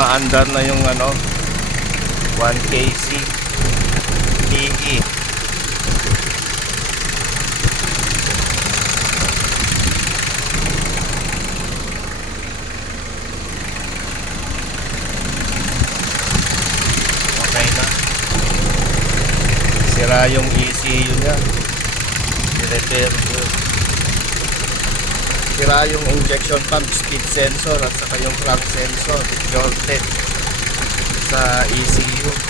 umaandar na yung 1kc PE. Okay na. Sira yung ECU nya. I-repair ko. Sira yung injection pump, speed sensor at saka yung crank sensor. Jolted sa ECU.